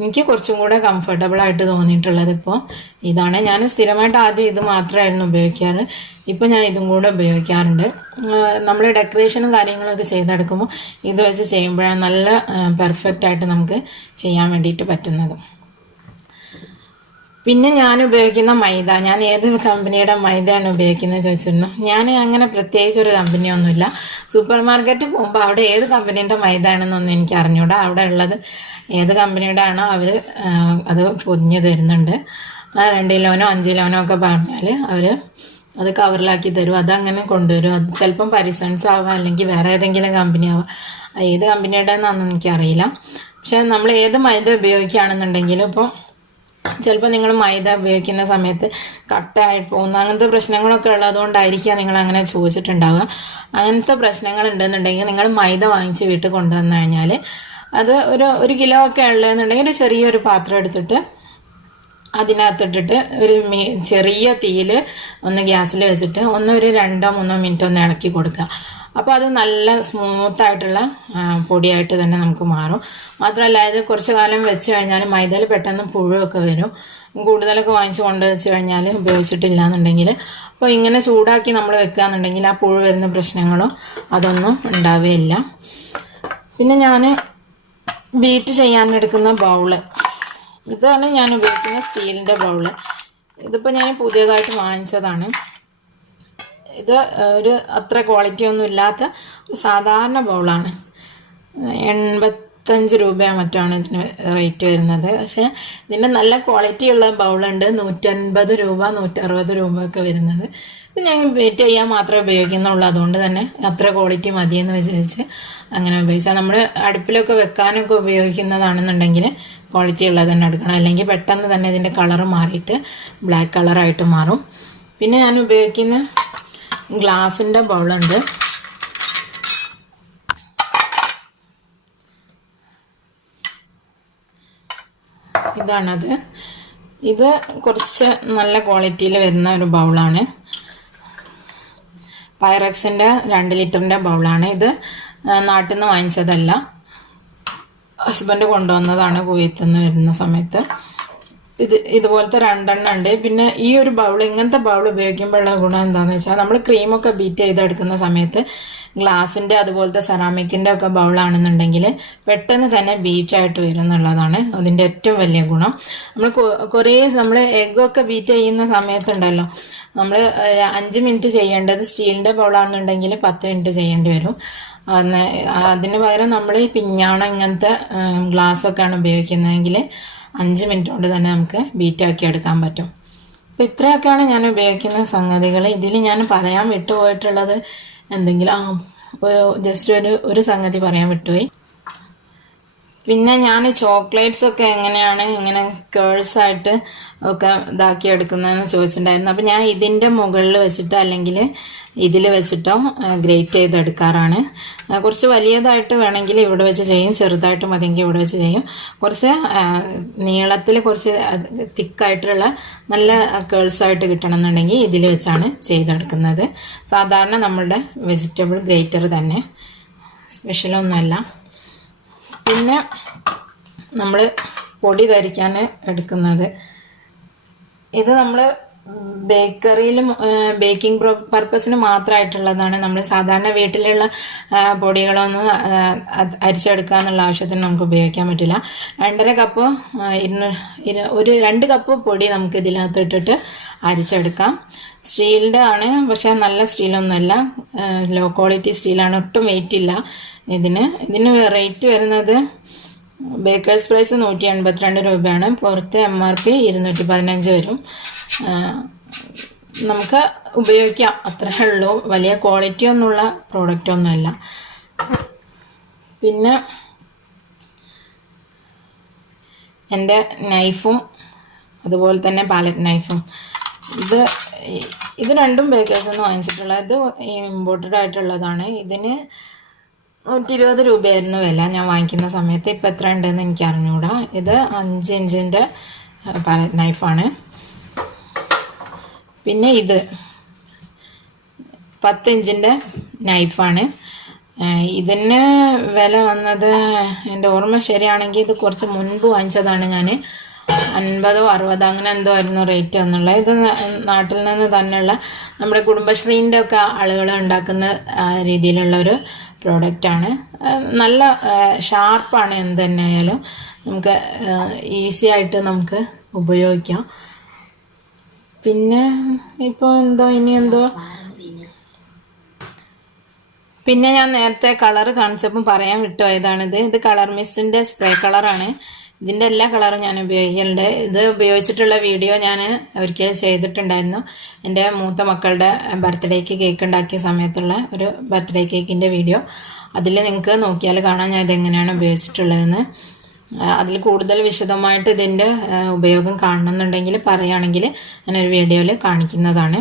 എനിക്ക് കുറച്ചും കൂടെ കംഫർട്ടബിൾ ആയിട്ട് തോന്നിയിട്ടുള്ളത് ഇപ്പോൾ ഇതാണ്. ഞാൻ സ്ഥിരമായിട്ട് ആദ്യം ഇത് മാത്രമായിരുന്നു ഉപയോഗിക്കാറ്. ഇപ്പോൾ ഞാൻ ഇതും കൂടെ ഉപയോഗിക്കാറുണ്ട്. നമ്മൾ ഡെക്കറേഷനും കാര്യങ്ങളൊക്കെ ചെയ്തെടുക്കുമ്പോൾ ഇത് വെച്ച് ചെയ്യുമ്പോഴാണ് നല്ല പെർഫെക്റ്റ് ആയിട്ട് നമുക്ക് ചെയ്യാൻ വേണ്ടിയിട്ട് പറ്റുന്നത്. പിന്നെ ഞാൻ ഉപയോഗിക്കുന്ന മൈദ. ഞാൻ ഏത് കമ്പനിയുടെ മൈദയാണ് ഉപയോഗിക്കുന്നത് ചോദിച്ചിരുന്നു. ഞാൻ അങ്ങനെ പ്രത്യേകിച്ച് ഒരു കമ്പനിയൊന്നുമില്ല. സൂപ്പർ മാർക്കറ്റ് പോകുമ്പോൾ അവിടെ ഏത് കമ്പനിയുടെ മൈദ ആണെന്നൊന്നും എനിക്ക് അറിഞ്ഞൂടാ. അവിടെ ഉള്ളത് ഏത് കമ്പനിയുടെ ആണോ അവർ അത് പൊതിഞ്ഞ് തരുന്നുണ്ട്. രണ്ട് കിലോനോ അഞ്ച് കിലോനോ ഒക്കെ പറഞ്ഞാൽ അവർ അത് കവറിലാക്കി തരും. അതങ്ങനെ കൊണ്ടുവരും. അത് ചിലപ്പം പരിസൺസ് ആവാം അല്ലെങ്കിൽ വേറെ ഏതെങ്കിലും കമ്പനി ആവാം. ഏത് കമ്പനിയുടെ എന്നാണെന്ന് എനിക്കറിയില്ല. പക്ഷേ നമ്മൾ ഏത് മൈദ ഉപയോഗിക്കുകയാണെന്നുണ്ടെങ്കിലും ഇപ്പോൾ ചിലപ്പോൾ നിങ്ങൾ മൈദ ഉപയോഗിക്കുന്ന സമയത്ത് കട്ടായി പോകുന്ന അങ്ങനത്തെ പ്രശ്നങ്ങളൊക്കെ ഉള്ളതുകൊണ്ടായിരിക്കാം നിങ്ങൾ അങ്ങനെ ചോദിച്ചിട്ടുണ്ടാവുക. അങ്ങനത്തെ പ്രശ്നങ്ങൾ ഉണ്ടെന്നുണ്ടെങ്കിൽ നിങ്ങൾ മൈദ വാങ്ങിച്ച് വീട്ടിൽ കൊണ്ടുവന്നു കഴിഞ്ഞാൽ അത് ഒരു ഒരു കിലോ ഒക്കെ ഉള്ളതെന്നുണ്ടെങ്കിൽ ഒരു ചെറിയൊരു പാത്രം എടുത്തിട്ട് അതിനകത്തിട്ടിട്ട് ഒരു ചെറിയ തീയിൽ ഒന്ന് ഗ്യാസിൽ വെച്ചിട്ട് ഒന്ന് ഒരു രണ്ടോ മൂന്നോ മിനിറ്റ് ഒന്ന് ഇളക്കി കൊടുക്കുക. അപ്പോൾ അത് നല്ല സ്മൂത്തായിട്ടുള്ള പൊടിയായിട്ട് തന്നെ നമുക്ക് മാറും. മാത്രമല്ല ഇത് കുറച്ച് കാലം വെച്ച് കഴിഞ്ഞാൽ മൈദയിൽ പെട്ടെന്ന് പുഴുവൊക്കെ വരും. കൂടുതലൊക്കെ വാങ്ങിച്ചു കൊണ്ട് വെച്ച് കഴിഞ്ഞാൽ ഉപയോഗിച്ചിട്ടില്ല എന്നുണ്ടെങ്കിൽ അപ്പോൾ ഇങ്ങനെ ചൂടാക്കി നമ്മൾ വെക്കുക എന്നുണ്ടെങ്കിൽ ആ പുഴു വരുന്ന പ്രശ്നങ്ങളോ അതൊന്നും ഉണ്ടാവുകയില്ല പിന്നെ ഞാൻ ബീറ്റ് ചെയ്യാൻ എടുക്കുന്ന ബൗൾ. ഇതാണ് ഞാൻ ഉപയോഗിക്കുന്ന സ്റ്റീലിന്റെ ബൗൾ. ഇതിപ്പോൾ ഞാൻ പുതിയതായിട്ട് വാങ്ങിച്ചതാണ്. ഇത് ഒരു അത്ര ക്വാളിറ്റി ഒന്നും ഇല്ലാത്ത സാധാരണ ബൗളാണ്. എൺപത്തഞ്ച് രൂപയോ മറ്റാണ് ഇതിന് റേറ്റ് വരുന്നത്. പക്ഷേ ഇതിന്റെ നല്ല ക്വാളിറ്റി ഉള്ള ബൗളുണ്ട്. നൂറ്റൻപത് രൂപ നൂറ്ററുപത് രൂപ ഒക്കെ വരുന്നത്. ഇത് ഞാൻ വെയിറ്റ് ചെയ്യാൻ മാത്രമേ ഉപയോഗിക്കുന്നുള്ളൂ. അതുകൊണ്ട് തന്നെ അത്ര ക്വാളിറ്റി മതിയെന്ന് വിചാരിച്ച് അങ്ങനെ ഉപയോഗിച്ചാൽ നമ്മൾ അടുപ്പിലൊക്കെ വെക്കാനൊക്കെ ഉപയോഗിക്കുന്നതാണെന്നുണ്ടെങ്കിൽ ക്വാളിറ്റി ഉള്ളത് തന്നെ എടുക്കണം. അല്ലെങ്കിൽ പെട്ടെന്ന് തന്നെ ഇതിന്റെ കളർ മാറിയിട്ട് ബ്ലാക്ക് കളറായിട്ട് മാറും. പിന്നെ ഞാൻ ഉപയോഗിക്കുന്ന ഗ്ലാസിന്റെ ബൗളുണ്ട്. ഇതാണത്. ഇത് കുറച്ച് നല്ല ക്വാളിറ്റിയിൽ വരുന്ന ഒരു ബൗളാണ്. പൈറക്സിന്റെ രണ്ട് ലിറ്ററിന്റെ ബൗളാണ് ഇത്. നാട്ടിൽ നിന്ന് വാങ്ങിച്ചതല്ല. ഹസ്ബൻഡ് കൊണ്ടുവന്നതാണ് കുവൈത്തിൽ നിന്ന് വരുന്ന സമയത്ത്. ഇത് ഇതുപോലത്തെ രണ്ടെണ്ണം ഉണ്ട്. പിന്നെ ഈ ഒരു ബൗൾ ഇങ്ങനത്തെ ബൗൾ ഉപയോഗിക്കുമ്പോഴുള്ള ഗുണം എന്താണെന്ന് വെച്ചാൽ നമ്മൾ ക്രീമൊക്കെ ബീറ്റ് ചെയ്തെടുക്കുന്ന സമയത്ത് ഗ്ലാസിന്റെ അതുപോലത്തെ സെറാമിക്കിന്റെ ഒക്കെ ബൗളാണെന്നുണ്ടെങ്കിൽ പെട്ടെന്ന് തന്നെ ബീറ്റായിട്ട് വരും എന്നുള്ളതാണ് അതിന്റെ ഏറ്റവും വലിയ ഗുണം. നമ്മൾ കുറേ നമ്മൾ എഗ്ഗൊക്കെ ബീറ്റ് ചെയ്യുന്ന സമയത്തുണ്ടല്ലോ നമ്മൾ അഞ്ച് മിനിറ്റ് ചെയ്യേണ്ടത് സ്റ്റീലിന്റെ ബൗളാണെന്നുണ്ടെങ്കിൽ പത്ത് മിനിറ്റ് ചെയ്യേണ്ടി വരും. അതിന് പകരം നമ്മൾ പിഞ്ഞാണ ഇങ്ങനത്തെ ഗ്ലാസ്സൊക്കെയാണ് ഉപയോഗിക്കുന്നതെങ്കിൽ അഞ്ച് മിനിറ്റ് കൊണ്ട് തന്നെ നമുക്ക് ബീറ്റാക്കി എടുക്കാൻ പറ്റും. അപ്പോൾ ഇത്രയൊക്കെയാണ് ഞാൻ ഉപയോഗിക്കുന്ന സംഗതികൾ ഇതിൽ ഞാൻ പറയാൻ വിട്ടുപോയിട്ടുള്ളത് എന്തെങ്കിലും ജസ്റ്റ് ഒരു ഒരു സംഗതി പറയാൻ വിട്ടുപോയി. പിന്നെ ഞാൻ ചോക്ലേറ്റ്സ് ഒക്കെ എങ്ങനെയാണ് ഇങ്ങനെ കേൾസ് ആയിട്ട് ഒക്കെ ഇതാക്കി എടുക്കുന്നതെന്ന് ചോദിച്ചിട്ടുണ്ടായിരുന്നു. അപ്പം ഞാൻ ഇതിന്റെ മുകളിൽ വെച്ചിട്ടോ അല്ലെങ്കിൽ ഇതിൽ വെച്ചിട്ടോ ഗ്രേറ്റ് ചെയ്തെടുക്കാറാണ് കുറച്ച് വലിയതായിട്ട് വേണമെങ്കിൽ ഇവിടെ വെച്ച് ചെയ്യും ചെറുതായിട്ട് മതിയെങ്കിൽ ഇവിടെ വെച്ച് ചെയ്യും. കുറച്ച് നീളത്തിൽ കുറച്ച് തിക്കായിട്ടുള്ള നല്ല കേൾസ് ആയിട്ട് കിട്ടണം കിട്ടണമെന്നുണ്ടെങ്കിൽ ഇതിൽ വെച്ചാണ് ചെയ്തെടുക്കുന്നത്. സാധാരണ നമ്മളുടെ വെജിറ്റബിൾ ഗ്രേറ്റർ തന്നെ. സ്പെഷ്യലൊന്നുമല്ല പിന്നെ നമ്മൾ പൊടി ധരിക്കാൻ എടുക്കുന്നത്. ഇത് നമ്മൾ ബേക്കറിയിലും ബേക്കിംഗ് പർപ്പസിന് മാത്രമായിട്ടുള്ളതാണ് നമ്മൾ സാധാരണ വീട്ടിലുള്ള പൊടികളൊന്നും അരിച്ചെടുക്കുക എന്നുള്ള ആവശ്യത്തിന് നമുക്ക് ഉപയോഗിക്കാൻ പറ്റില്ല. രണ്ടര കപ്പ് ഇരുന്നൂറ് ഒരു രണ്ട് കപ്പ് പൊടി നമുക്ക് ഇതിനകത്ത് ഇട്ടിട്ട് അരിച്ചെടുക്കാം. സ്റ്റീലിന്റെ ആണ് പക്ഷേ നല്ല സ്റ്റീലൊന്നുമല്ല. Low quality സ്റ്റീലാണ്. ഒട്ടും വെയിറ്റ് ഇല്ല. ഇതിന് ഇതിന് റേറ്റ് വരുന്നത് ബേക്കേഴ്സ് പ്രൈസ് നൂറ്റി എൺപത്തിരണ്ട് രൂപയാണ്. പുറത്ത് എം ആർ പി ഇരുന്നൂറ്റി പതിനഞ്ച് വരും നമുക്ക് ഉപയോഗിക്കാം. അത്രേ ഉള്ളൂ. വലിയ ക്വാളിറ്റി ഒന്നുമുള്ള പ്രോഡക്റ്റ് ഒന്നുമല്ല. പിന്നെ എന്റെ നൈഫും അതുപോലെ തന്നെ പാലറ്റ് നൈഫും ഇത് ഇത് രണ്ടും ബേക്കേഴ്സ് നിന്ന് വാങ്ങിച്ചിട്ടുള്ളത് ഇത് ഇമ്പോർട്ടഡ് ആയിട്ടുള്ളതാണ്. ഇതിന് നൂറ്റി ഇരുപത് രൂപയായിരുന്നു വില. ഞാൻ വാങ്ങിക്കുന്ന സമയത്ത് ഇപ്പം എത്ര ഉണ്ടെന്ന് എനിക്ക് അറിഞ്ഞുകൂടാ ഇത് അഞ്ച് ഇഞ്ചിന്റെ പാലറ്റ് നൈഫാണ് പിന്നെ ഇത് പത്ത് ഇഞ്ചിന്റെ നൈഫാണ് ഇതിന് വില വന്നത് എന്റെ ഓർമ്മ ശരിയാണെങ്കിൽ ഇത് കുറച്ച് മുൻപ് വാങ്ങിച്ചതാണ് ഞാൻ അൻപതോ അറുപതോ അങ്ങനെ എന്തോ ആയിരുന്നു റേറ്റ് എന്നുള്ളത് ഇത് നാട്ടിൽ നിന്ന് തന്നെയുള്ള നമ്മുടെ കുടുംബശ്രീന്റെ ഒക്കെ ആളുകൾ ഉണ്ടാക്കുന്ന രീതിയിലുള്ള ഒരു പ്രോഡക്റ്റാണ് നല്ല ഷാർപ്പാണ് എന്ത് തന്നെ ആയാലും നമുക്ക് ഈസി ആയിട്ട് നമുക്ക് ഉപയോഗിക്കാം. പിന്നെ ഇപ്പോൾ എന്തോ ഇനി എന്തോ? പിന്നെ ഞാൻ നേരത്തെ കളർ കാണിച്ചപ്പോൾ പറയാൻ വിട്ടു വിട്ടുപോയതാണിത്. ഇത് കളർ മിസ്റ്റിന്റെ സ്പ്രേ കളറാണ് ഇതിന്റെ എല്ലാ കളറും ഞാൻ ഉപയോഗിക്കലുണ്ട്. ഇത് ഉപയോഗിച്ചിട്ടുള്ള വീഡിയോ ഞാൻ ഒരിക്കൽ ചെയ്തിട്ടുണ്ടായിരുന്നു. എന്റെ മൂത്ത മക്കളുടെ ബർത്ത്ഡേക്ക് കേക്ക് ഉണ്ടാക്കിയ സമയത്തുള്ള ഒരു ബർത്ത്ഡേ കേക്കിന്റെ വീഡിയോ. അതിൽ നിങ്ങൾക്ക് നോക്കിയാൽ കാണാം ഞാൻ ഇതെങ്ങനെയാണ് ഉപയോഗിച്ചിട്ടുള്ളതെന്ന്. അതിൽ കൂടുതൽ വിശദമായിട്ട് ഇതിന്റെ ഉപയോഗം കാണണമെന്നുണ്ടെങ്കിൽ പറയുകയാണെങ്കിൽ ഞാനൊരു വീഡിയോയിൽ കാണിക്കുന്നതാണ്.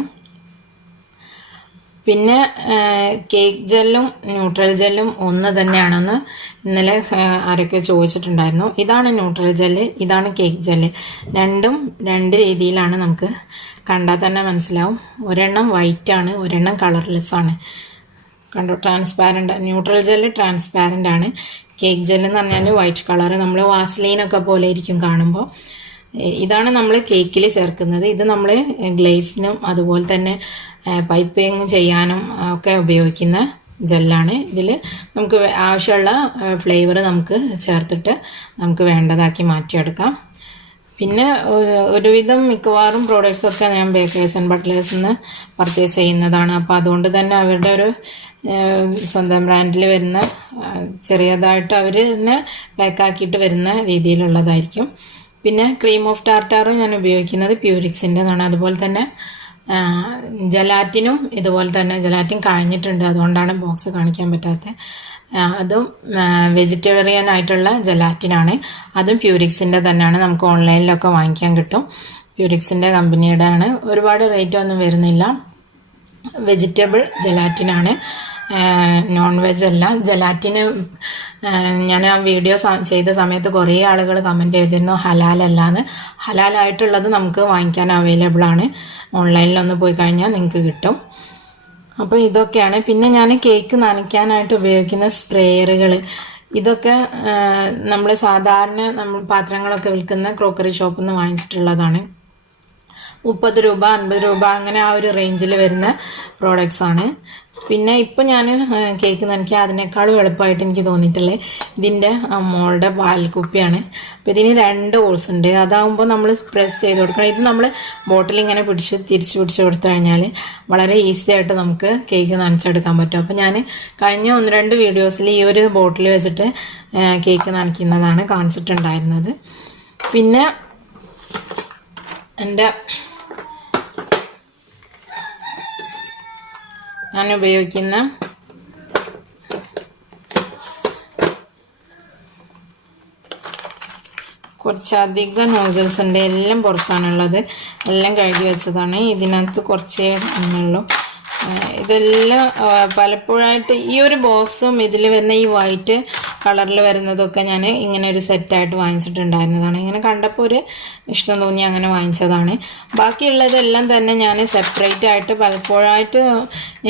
പിന്നെ കേക്ക് ജെല്ലും ന്യൂട്രൽ ജെല്ലും ഒന്ന് തന്നെയാണെന്ന് ഇന്നലെ ആരൊക്കെ ചോദിച്ചിട്ടുണ്ടായിരുന്നു. ഇതാണ് ന്യൂട്രൽ ജെല്ല് ഇതാണ് കേക്ക് ജെല്ല് രണ്ടും രണ്ട് രീതിയിലാണ് നമുക്ക് കണ്ടാൽ തന്നെ മനസ്സിലാവും. ഒരെണ്ണം വൈറ്റ് ആണ് ഒരെണ്ണം കളർലെസ് ആണ്. കണ്ടോ? ട്രാൻസ്പാരന്റ് ന്യൂട്രൽ ജെല്ല് ട്രാൻസ്പാരന്റ് ആണ്. കേക്ക് ജെല്ല് എന്ന് പറഞ്ഞാൽ വൈറ്റ് കളർ നമ്മൾ വാസ്ലീനൊക്കെ പോലെ ഇരിക്കും കാണുമ്പോൾ ഇതാണ് നമ്മൾ കേക്കിൽ ചേർക്കുന്നത്. ഇത് നമ്മൾ ഗ്ലേസിനും അതുപോലെ തന്നെ പൈപ്പിങ് ചെയ്യാനും ഒക്കെ ഉപയോഗിക്കുന്ന ജെല്ലാണ്. ഇതിൽ നമുക്ക് ആവശ്യമുള്ള ഫ്ലേവർ നമുക്ക് ചേർത്തിട്ട് നമുക്ക് വേണ്ടതാക്കി മാറ്റിയെടുക്കാം. പിന്നെ ഒരുവിധം മിക്കവാറും പ്രോഡക്റ്റ്സൊക്കെ ഞാൻ ബേക്കേഴ്സ് ആൻഡ് ബട്ട്ലേഴ്സ് നിന്ന് പർച്ചേസ് ചെയ്യുന്നതാണ്. അപ്പോൾ അതുകൊണ്ട് തന്നെ അവരുടെ ഒരു സ്വന്തം ബ്രാൻഡിൽ വരുന്ന ചെറിയതായിട്ട് അവർ തന്നെ പാക്കാക്കിയിട്ട് വരുന്ന രീതിയിലുള്ളതായിരിക്കും. പിന്നെ ക്രീം ഓഫ് ടാർട്ടാറും ഞാൻ ഉപയോഗിക്കുന്നത് പ്യൂരിക്സിന്റെതാണ് അതുപോലെ തന്നെ ജലാറ്റിനും ഇതുപോലെ തന്നെ ജലാറ്റിൻ കഴിഞ്ഞിട്ടുണ്ട് അതുകൊണ്ടാണ് ബോക്സ് കാണിക്കാൻ പറ്റാത്തത് അതും വെജിറ്റേറിയൻ ആയിട്ടുള്ള ജലാറ്റിനാണ്. അതും പ്യൂരിക്സിന്റെ തന്നെയാണ്. നമുക്ക് ഓൺലൈനിലൊക്കെ വാങ്ങിക്കാൻ കിട്ടും. പ്യൂരിക്സിന്റെ കമ്പനിയുടെ ആണ് ഒരുപാട് റേറ്റ് ഒന്നും വരുന്നില്ല. വെജിറ്റബിൾ ജലാറ്റിനാണ്. നോൺ വെജ് അല്ല. ജലാറ്റിന് ഞാൻ ആ വീഡിയോ ചെയ്ത സമയത്ത് കുറേ ആളുകൾ കമന്റ് ചെയ്തിരുന്നു ഹലാലല്ലാന്ന്. ഹലാലായിട്ടുള്ളത് നമുക്ക് വാങ്ങിക്കാൻ അവൈലബിൾ ആണ്. ഓൺലൈനിലൊന്ന് പോയി കഴിഞ്ഞാൽ നിങ്ങൾക്ക് കിട്ടും. അപ്പോൾ ഇതൊക്കെയാണ്. പിന്നെ ഞാൻ കേക്ക് നനയ്ക്കാനായിട്ട് ഉപയോഗിക്കുന്ന സ്പ്രേയറുകൾ ഇതൊക്കെ നമ്മൾ സാധാരണ നമ്മൾ പാത്രങ്ങളൊക്കെ വിൽക്കുന്ന ക്രോക്കറി ഷോപ്പിൽ നിന്ന് വാങ്ങിച്ചിട്ടുള്ളതാണ്. മുപ്പത് രൂപ അൻപത് രൂപ അങ്ങനെ ആ ഒരു റേഞ്ചിൽ വരുന്ന പ്രോഡക്റ്റ്സ് ആണ്. പിന്നെ ഇപ്പം ഞാൻ കേക്ക് നനയ്ക്കുക അതിനേക്കാളും എളുപ്പമായിട്ട് എനിക്ക് തോന്നിയിട്ടുള്ളത് ഇതിന്റെ മോളുടെ പാൽക്കുപ്പിയാണ് അപ്പോൾ ഇതിന് രണ്ട് ഹോൾസ് ഉണ്ട്. അതാകുമ്പോൾ നമ്മൾ പ്രസ് ചെയ്ത് കൊടുക്കണം. ഇത് നമ്മൾ ബോട്ടിൽ ഇങ്ങനെ പിടിച്ച് തിരിച്ച് പിടിച്ച് കൊടുത്തു കഴിഞ്ഞാൽ വളരെ ഈസി ആയിട്ട് നമുക്ക് കേക്ക് നനച്ചെടുക്കാൻ പറ്റും. അപ്പോൾ ഞാൻ കഴിഞ്ഞ ഒന്ന് രണ്ട് വീഡിയോസിൽ ഈ ഒരു ബോട്ടിൽ വെച്ചിട്ട് കേക്ക് നനയ്ക്കുന്നതാണ് കാണിച്ചിട്ടുണ്ടായിരുന്നത്. പിന്നെ എന്റെ ഞാൻ ഉപയോഗിക്കുന്ന കുറച്ചധികം നോസൽസ് ഉണ്ട്. എല്ലാം പുറത്താണുള്ളത് എല്ലാം കഴുകി വെച്ചതാണ്. ഇതിനകത്ത് കുറച്ചേ എണ്ണുള്ളൂ ഇതെല്ലാം പലപ്പോഴായിട്ട് ഈ ഒരു ബോക്സും ഇതിൽ വരുന്ന ഈ വൈറ്റ് കളറിൽ വരുന്നതൊക്കെ ഞാൻ ഇങ്ങനെ ഒരു സെറ്റായിട്ട് വാങ്ങിച്ചിട്ടുണ്ടായിരുന്നതാണ്. ഇങ്ങനെ കണ്ടപ്പോൾ ഒരു ഇഷ്ടം തോന്നി അങ്ങനെ വാങ്ങിച്ചതാണ്. ബാക്കിയുള്ളതെല്ലാം തന്നെ ഞാൻ സെപ്പറേറ്റ് ആയിട്ട് പലപ്പോഴായിട്ട്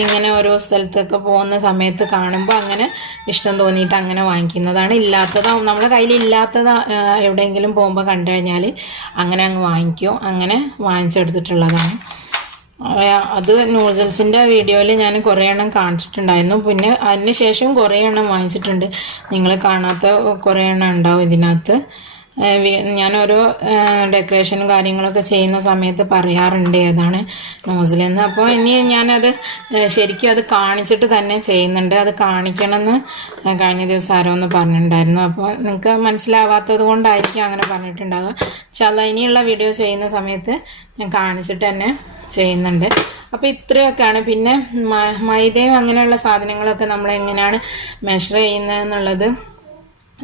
ഇങ്ങനെ ഓരോ സ്ഥലത്തൊക്കെ പോകുന്ന സമയത്ത് കാണുമ്പോൾ അങ്ങനെ ഇഷ്ടം തോന്നിയിട്ട് അങ്ങനെ വാങ്ങിക്കുന്നതാണ്. ഇല്ലാത്തതാവും നമ്മുടെ കയ്യിൽ ഇല്ലാത്തത് എവിടെയെങ്കിലും പോകുമ്പോൾ കണ്ടു കഴിഞ്ഞാൽ അങ്ങനെ അങ്ങ് വാങ്ങിക്കും. അങ്ങനെ വാങ്ങിച്ചെടുത്തിട്ടുള്ളതാണ്. അത് നൂഡിൽസിന്റെ വീഡിയോയിൽ ഞാൻ കുറേ എണ്ണം കാണിച്ചിട്ടുണ്ടായിരുന്നു. പിന്നെ അതിന് ശേഷം കുറേ എണ്ണം വാങ്ങിച്ചിട്ടുണ്ട്. നിങ്ങൾ കാണാത്ത കുറേ എണ്ണം ഉണ്ടാവും ഇതിനകത്ത്. ഞാൻ ഓരോ ഡെക്കറേഷനും കാര്യങ്ങളൊക്കെ ചെയ്യുന്ന സമയത്ത് പറയാറുണ്ട് ഏതാണ് നോസിലെന്ന് അപ്പോൾ ഇനി ഞാനത് ശരിക്കും അത് കാണിച്ചിട്ട് തന്നെ ചെയ്യുന്നുണ്ട്. അത് കാണിക്കണമെന്ന് കഴിഞ്ഞ ദിവസം ആരോ ഒന്ന് പറഞ്ഞിട്ടുണ്ടായിരുന്നു. അപ്പോൾ നിങ്ങൾക്ക് മനസ്സിലാവാത്തത് കൊണ്ടായിരിക്കും അങ്ങനെ പറഞ്ഞിട്ടുണ്ടാകുക പക്ഷെ അത് ഇനിയുള്ള വീഡിയോ ചെയ്യുന്ന സമയത്ത് ഞാൻ കാണിച്ചിട്ട് തന്നെ ചെയ്യുന്നുണ്ട്. അപ്പോൾ ഇത്രയൊക്കെയാണ്. പിന്നെ മൈദയും അങ്ങനെയുള്ള സാധനങ്ങളൊക്കെ നമ്മൾ എങ്ങനെയാണ് മെഷർ ചെയ്യുന്നത് എന്നുള്ളത്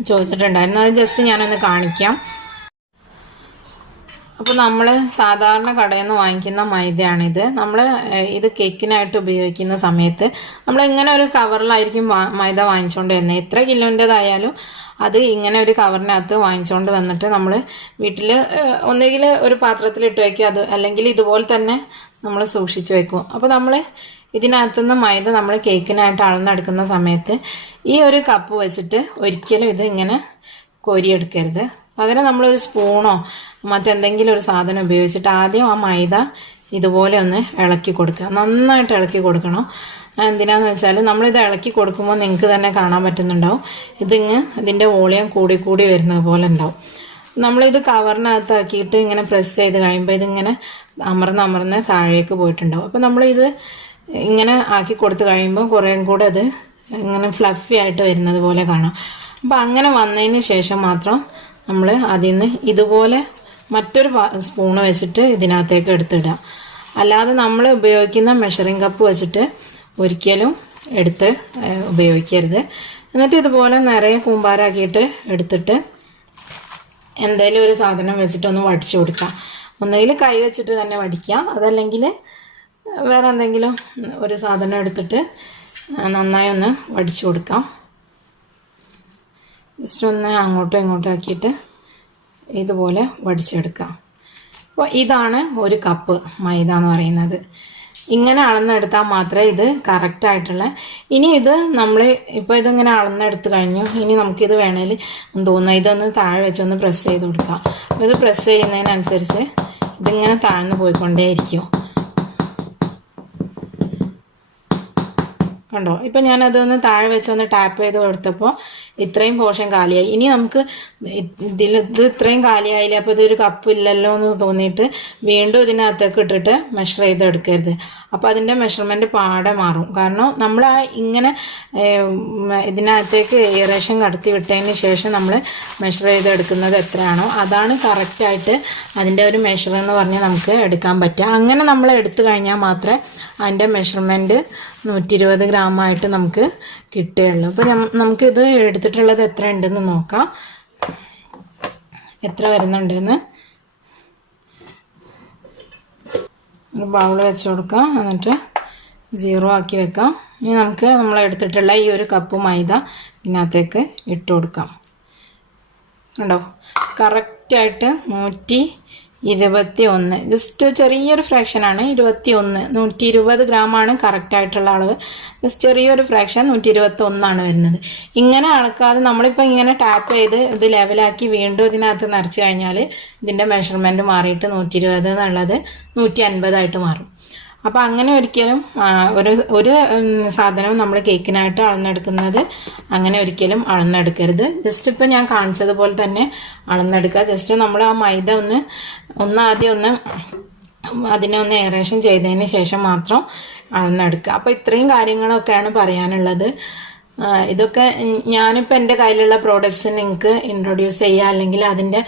ചോദിച്ചിട്ടുണ്ടായിരുന്നു. അത് ജസ്റ്റ് ഞാനൊന്ന് കാണിക്കാം. അപ്പോൾ നമ്മൾ സാധാരണ കടയിൽ നിന്ന് വാങ്ങിക്കുന്ന മൈദയാണിത്. നമ്മൾ ഇത് കേക്കിനായിട്ട് ഉപയോഗിക്കുന്ന സമയത്ത് നമ്മൾ ഇങ്ങനെ ഒരു കവറിലായിരിക്കും മൈദ വാങ്ങിച്ചുകൊണ്ട് വരുന്നത് എത്ര കിലോന്റെതായാലും അത് ഇങ്ങനെ ഒരു കവറിനകത്ത് വാങ്ങിച്ചുകൊണ്ട് വന്നിട്ട് നമ്മൾ വീട്ടിൽ ഒന്നുകിൽ ഒരു പാത്രത്തിൽ ഇട്ട് വയ്ക്കുക അത് അല്ലെങ്കിൽ ഇതുപോലെ തന്നെ നമ്മൾ സൂക്ഷിച്ച് വെക്കും. അപ്പോൾ നമ്മൾ ഇതിനകത്തുനിന്ന് മൈദ നമ്മൾ കേക്കിനായിട്ട് അളന്നെടുക്കുന്ന സമയത്ത് ഈ ഒരു കപ്പ് വെച്ചിട്ട് ഒരിക്കലും ഇത് ഇങ്ങനെ കോരിയെടുക്കരുത്. പകരം നമ്മളൊരു സ്പൂണോ മറ്റെന്തെങ്കിലും ഒരു സാധനം ഉപയോഗിച്ചിട്ട് ആദ്യം ആ മൈദ ഇതുപോലെ ഒന്ന് ഇളക്കി കൊടുക്കുക. നന്നായിട്ട് ഇളക്കി കൊടുക്കണം. എന്തിനാന്ന് വെച്ചാൽ നമ്മളിത് ഇളക്കി കൊടുക്കുമ്പോൾ നിങ്ങൾക്ക് തന്നെ കാണാൻ പറ്റുന്നുണ്ടാവും. ഇതിങ്ങ് ഇതിന്റെ വോളിയം കൂടി കൂടി വരുന്നത് പോലെ ഉണ്ടാവും. നമ്മളിത് കവറിനകത്താക്കിയിട്ട് ഇങ്ങനെ പ്രസ് ചെയ്ത് കഴിയുമ്പോൾ ഇതിങ്ങനെ അമർന്ന് അമർന്ന് താഴേക്ക് പോയിട്ടുണ്ടാവും. അപ്പോൾ നമ്മളിത് ഇങ്ങനെ ആക്കി കൊടുത്ത് കഴിയുമ്പോൾ കുറേയും കൂടെ അത് ഇങ്ങനെ ഫ്ലഫി ആയിട്ട് വരുന്നത് പോലെ കാണാം. അപ്പോൾ അങ്ങനെ വന്നതിന് ശേഷം മാത്രം നമ്മൾ അതിൽ നിന്ന് ഇതുപോലെ മറ്റൊരു സ്പൂണ് വെച്ചിട്ട് ഇതിനകത്തേക്ക് എടുത്തിടുക. അല്ലാതെ നമ്മൾ ഉപയോഗിക്കുന്ന മെഷറിംഗ് കപ്പ് വെച്ചിട്ട് ഒരിക്കലും എടുത്ത് ഉപയോഗിക്കരുത്. എന്നിട്ട് ഇതുപോലെ നിറയെ കൂമ്പാരാക്കിയിട്ട് എടുത്തിട്ട് എന്തെങ്കിലും ഒരു സാധനം വെച്ചിട്ടൊന്ന് വടിച്ചു കൊടുക്കാം. ഒന്നുകിൽ കൈ വെച്ചിട്ട് തന്നെ വടിക്കാം. അതല്ലെങ്കിൽ വേറെ എന്തെങ്കിലും ഒരു സാധനം എടുത്തിട്ട് നന്നായി ഒന്ന് വടിച്ചു കൊടുക്കാം. ജസ്റ്റ് ഒന്ന് അങ്ങോട്ടും ഇങ്ങോട്ടും ആക്കിയിട്ട് ഇതുപോലെ വടിച്ചെടുക്കാം. അപ്പോൾ ഇതാണ് ഒരു കപ്പ് മൈദ എന്ന് പറയുന്നത്. ഇങ്ങനെ അളന്നെടുത്താൽ മാത്രമേ ഇത് കറക്റ്റായിട്ടുള്ള ഇനി ഇത് നമ്മൾ ഇപ്പോൾ ഇതിങ്ങനെ അളന്നെടുത്ത് കഴിഞ്ഞു. ഇനി നമുക്കിത് വേണേൽ തോന്നുന്നു ഇതൊന്ന് താഴെ വെച്ചൊന്ന് പ്രസ് ചെയ്ത് കൊടുക്കാം. അപ്പോൾ ഇത് പ്രസ് ചെയ്യുന്നതിനനുസരിച്ച് ഇതിങ്ങനെ താഴ്ന്നു പോയിക്കൊണ്ടേയിരിക്കും. കണ്ടോ? ഇപ്പം ഞാനതൊന്ന് താഴെ വെച്ചൊന്ന് ടാപ്പ് ചെയ്ത് കൊടുത്തപ്പോൾ ഇത്രയും പോർഷൻ കാലിയായി. ഇനി നമുക്ക് ഇതിൽ ഇത് ഇത്രയും കാലിയായില്ല? അപ്പോൾ ഇതൊരു കപ്പ് ഇല്ലല്ലോ എന്ന് തോന്നിയിട്ട് വീണ്ടും ഇതിനകത്തേക്ക് ഇട്ടിട്ട് മെഷർ ചെയ്ത് എടുക്കരുത് അപ്പോൾ അതിന്റെ മെഷർമെന്റ് പാടെ മാറും. കാരണം നമ്മൾ ആ ഇങ്ങനെ ഇതിനകത്തേക്ക് ഏറേഷൻ കടത്തി വിട്ടതിന് ശേഷം നമ്മൾ മെഷർ ചെയ്ത് എടുക്കുന്നത് എത്രയാണോ അതാണ് കറക്റ്റായിട്ട് അതിന്റെ ഒരു മെഷർ എന്ന് പറഞ്ഞ് നമുക്ക് എടുക്കാൻ പറ്റുക. അങ്ങനെ നമ്മൾ എടുത്തു കഴിഞ്ഞാൽ മാത്രമേ അതിന്റെ മെഷർമെന്റ് നൂറ്റി ഇരുപത് ഗ്രാമായിട്ട് നമുക്ക് കിട്ടുകയുള്ളൂ. അപ്പോൾ നമുക്കിത് എടുത്തിട്ടുള്ളത് എത്ര ഉണ്ടെന്ന് നോക്കാം. എത്ര വരുന്നുണ്ടെന്ന്. ഒരു ബൗൾ വെച്ച് കൊടുക്കാം. എന്നിട്ട് സീറോ ആക്കി വെക്കാം. ഇനി നമുക്ക് നമ്മൾ എടുത്തിട്ടുള്ള ഈ ഒരു കപ്പ് മൈദ ഇതിനകത്തേക്ക് ഇട്ട് കൊടുക്കാം. കണ്ടോ? കറക്റ്റായിട്ട് നൂറ്റി ഇരുപത്തി ഒന്ന് ജസ്റ്റ് ചെറിയൊരു ഫ്രാക്ഷനാണ് ഇരുപത്തി ഒന്ന് നൂറ്റി ഇരുപത് ഗ്രാമാണ് കറക്റ്റായിട്ടുള്ള അളവ്. ജസ്റ്റ് ചെറിയൊരു ഫ്രാക്ഷൻ നൂറ്റി ഇരുപത്തി ഒന്നാണ് വരുന്നത്. ഇങ്ങനെ അളക്കാതെ നമ്മളിപ്പോൾ ഇങ്ങനെ ടാപ്പ് ചെയ്ത് ഇത് ലെവലാക്കി വീണ്ടും ഇതിനകത്ത് നിറച്ച് കഴിഞ്ഞാൽ ഇതിന്റെ മെഷർമെന്റ് മാറിയിട്ട് നൂറ്റി ഇരുപത് എന്നുള്ളത് നൂറ്റി അൻപതായിട്ട് മാറും. അപ്പോൾ അങ്ങനെ ഒരിക്കലും ഒരു ഒരു സാധനവും നമ്മൾ കേക്കിനായിട്ട് അളന്നെടുക്കുന്നത് അങ്ങനെ ഒരിക്കലും അളന്നെടുക്കരുത്. ജസ്റ്റ് ഇപ്പോൾ ഞാൻ കാണിച്ചതുപോലെ തന്നെ അളന്നെടുക്കുക. ജസ്റ്റ് നമ്മൾ ആ മൈദ ഒന്ന് ഒന്ന് ആദ്യം ഒന്ന് അതിനെ ഒന്ന് എയറേഷൻ ചെയ്തതിന് ശേഷം മാത്രം അളന്നെടുക്കുക. അപ്പോൾ ഇത്രയും കാര്യങ്ങളൊക്കെയാണ് പറയാനുള്ളത്. ഇതൊക്കെ ഞാനിപ്പോൾ എന്റെ കയ്യിലുള്ള പ്രോഡക്റ്റ്സ് നിങ്ങൾക്ക് ഇൻട്രൊഡ്യൂസ് ചെയ്യുക അല്ലെങ്കിൽ അതിന്റെ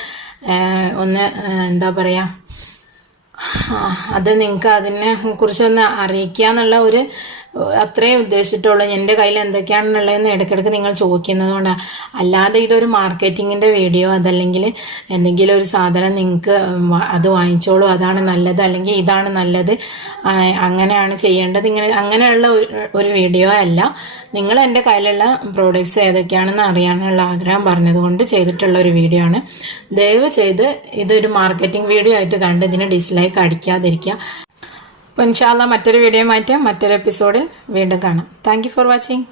ഒന്ന് എന്താ പറയുക അത് നിങ്ങൾക്ക് അതിനെ കുറിച്ചൊന്ന് അറിയിക്കുക എന്നുള്ള ഒരു അത്രേ ഉദ്ദേശിച്ചിട്ടുള്ളൂ. എന്റെ കയ്യിൽ എന്തൊക്കെയാണെന്നുള്ളതെന്ന് ഇടയ്ക്കിടയ്ക്ക് നിങ്ങൾ ചോദിക്കുന്നത് കൊണ്ടാണ് അല്ലാതെ ഇതൊരു മാർക്കറ്റിങ്ങിന്റെ വീഡിയോ അതല്ലെങ്കിൽ എന്തെങ്കിലും ഒരു സാധനം നിങ്ങൾക്ക് അത് വാങ്ങിച്ചോളൂ അതാണ് നല്ലത് അല്ലെങ്കിൽ ഇതാണ് നല്ലത് അങ്ങനെയാണ് ചെയ്യേണ്ടത്. ഇങ്ങനെ അങ്ങനെയുള്ള ഒരു വീഡിയോ അല്ല. നിങ്ങൾ എന്റെ കയ്യിലുള്ള പ്രോഡക്റ്റ്സ് ഏതൊക്കെയാണെന്ന് അറിയാനുള്ള ആഗ്രഹം പറഞ്ഞതുകൊണ്ട് ചെയ്തിട്ടുള്ള ഒരു വീഡിയോ ആണ്. ദയവ് ചെയ്ത് ഇതൊരു മാർക്കറ്റിംഗ് വീഡിയോ ആയിട്ട് കണ്ട് ഇതിന് ഡിസ്ലൈക്ക് അടിക്കാതിരിക്കുക. അപ്പോൾ ഇൻഷാല്ല മറ്റൊരു വീഡിയോ മാറ്റാം മറ്റൊരു എപ്പിസോഡിൽ വീണ്ടും കാണാം. Thank for watching